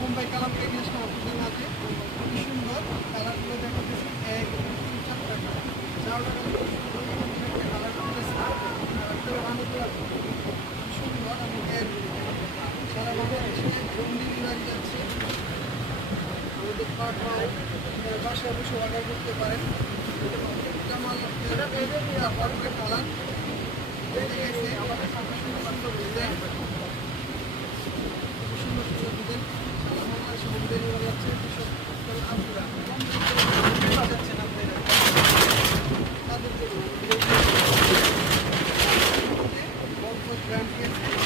Mumbai colour পেয়ে গেছে আপনাদের মাঝে খুবই সুন্দর কালারগুলো দেখা যাচ্ছে 1 2 3 4 টাকা 4 টাকা কালার করতেছে সুন্দর এবং এর সারা বাংলাদেশে হোম ডেলিভারি যাচ্ছে আমাদের পাঠাও বাসায় বসে অর্ডার করতে পারেন জামাল কালার আমাদের সামনে সুন্দর ডিজাইন সুন্দর সুন্দর ডিজাইন সারা বাংলাদেশে হোম ডেলিভারি যাচ্ছে আপনারা যাচ্ছেন আপনারা তাদের জন্য ব্র্যান্ড